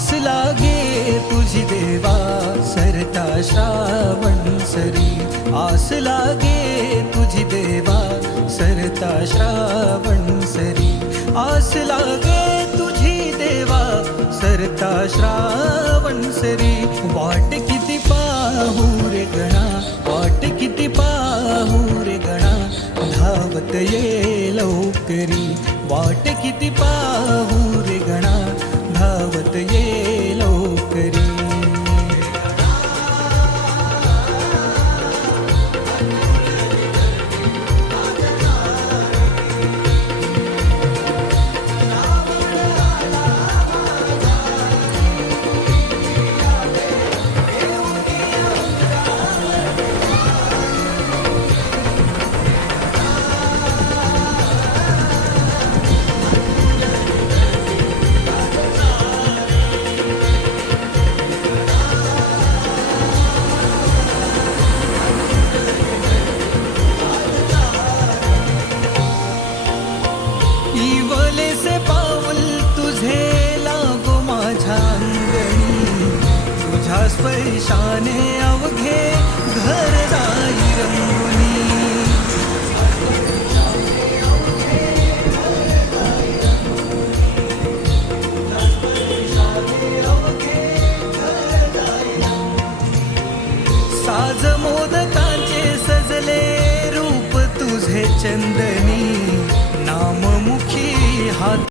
आस लागे तुझी देवा सरता श्रावण सरी, आस लागे तुझी देवा सरता श्रावण सरी, आस लागे तुझी देवा सरता श्रावण सरी। वाट किती पाहू रे गणा, वाट किती पाहू रे गणा, धावत ये लवकरी, वाट किती पाहू रे गणा, धावत ये लवकरी। इवलेसे पाऊल तुझे लागो माझ्या अंगणी, तुझ्या स्पर्शाने अवघे घर जाई रंगुनी। साज मोदकांचे सजले रूप तुझे चंदनी, नाममुखी हात